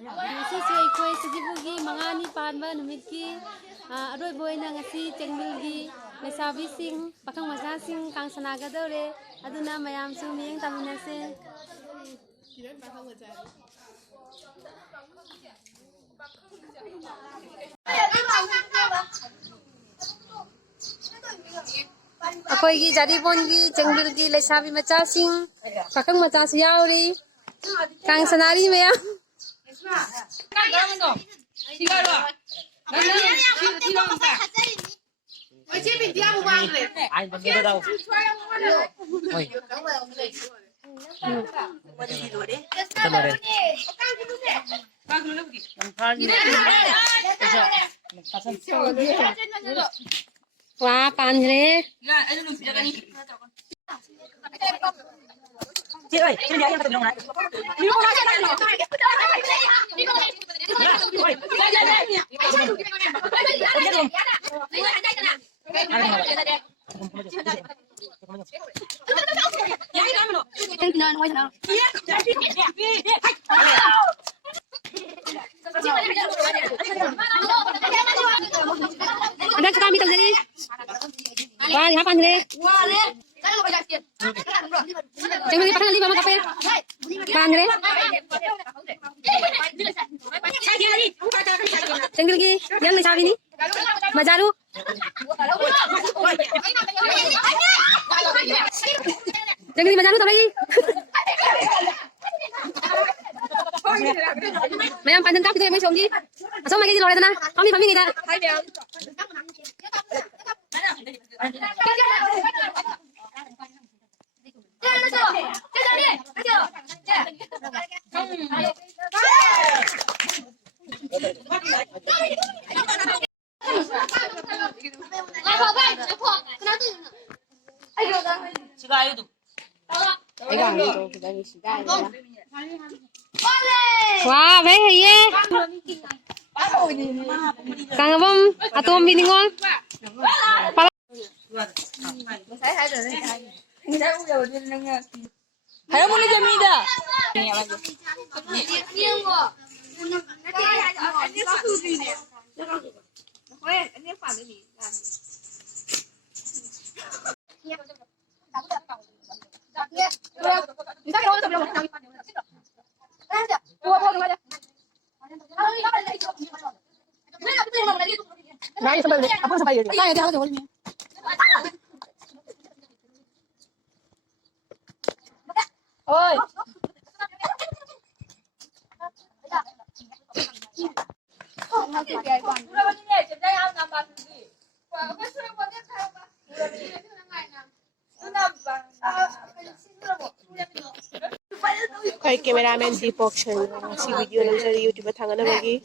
Ngasi aykhoy sajibugi mangani panba numitki aroi boyna ngasi cengmilgi lesabi pakang maja kang sanagadore aduna mayam su miyeng taminase. Akoigi jaribongi cengmilgi lesabi macha pakang macha yauri kang sanari meyam. Wah, panjre. Chị ơi, trên nhà em có đồng này. Ada kami terjadi. Wah, lihat panjre. Jangan dipakai nanti mama kafe. Panjre. Jangan lagi, yang lesabi ni. Majaru. Jangan di majaru tak lagi. Mayam panjang kau kita yang mensiongi. Asal lagi di luar sana. Kami kita. Wah, baik ya. Kang Abang, atau biningon. Hayo muna Jamida. Ôi. Kay cameraman Deepak Sharma si video lang sa YouTube at hanggang na magi.